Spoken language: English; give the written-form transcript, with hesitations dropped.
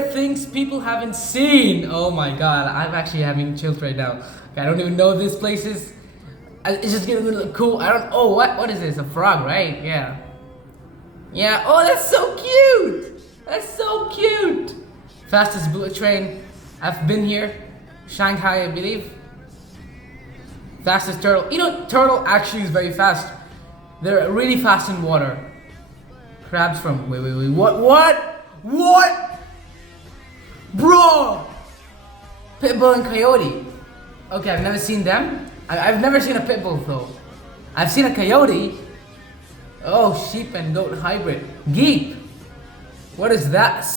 rare things people haven't seen. Oh my god, I'm actually having chills right now. I don't even know this place is. It's just getting a little cool. I don't. Oh, what is this? A frog, right? Yeah. Yeah. Oh, that's so cute. That's so cute. Fastest bullet train. I've been here. Shanghai, I believe. Fastest turtle. You know, turtle actually is very fast. They're really fast in water. Crabs from. Wait. What? Bro! Pitbull and coyote. Okay, I've never seen them. I've never seen a pitbull though. I've seen a coyote. Oh, sheep and goat hybrid. Geek. What is that?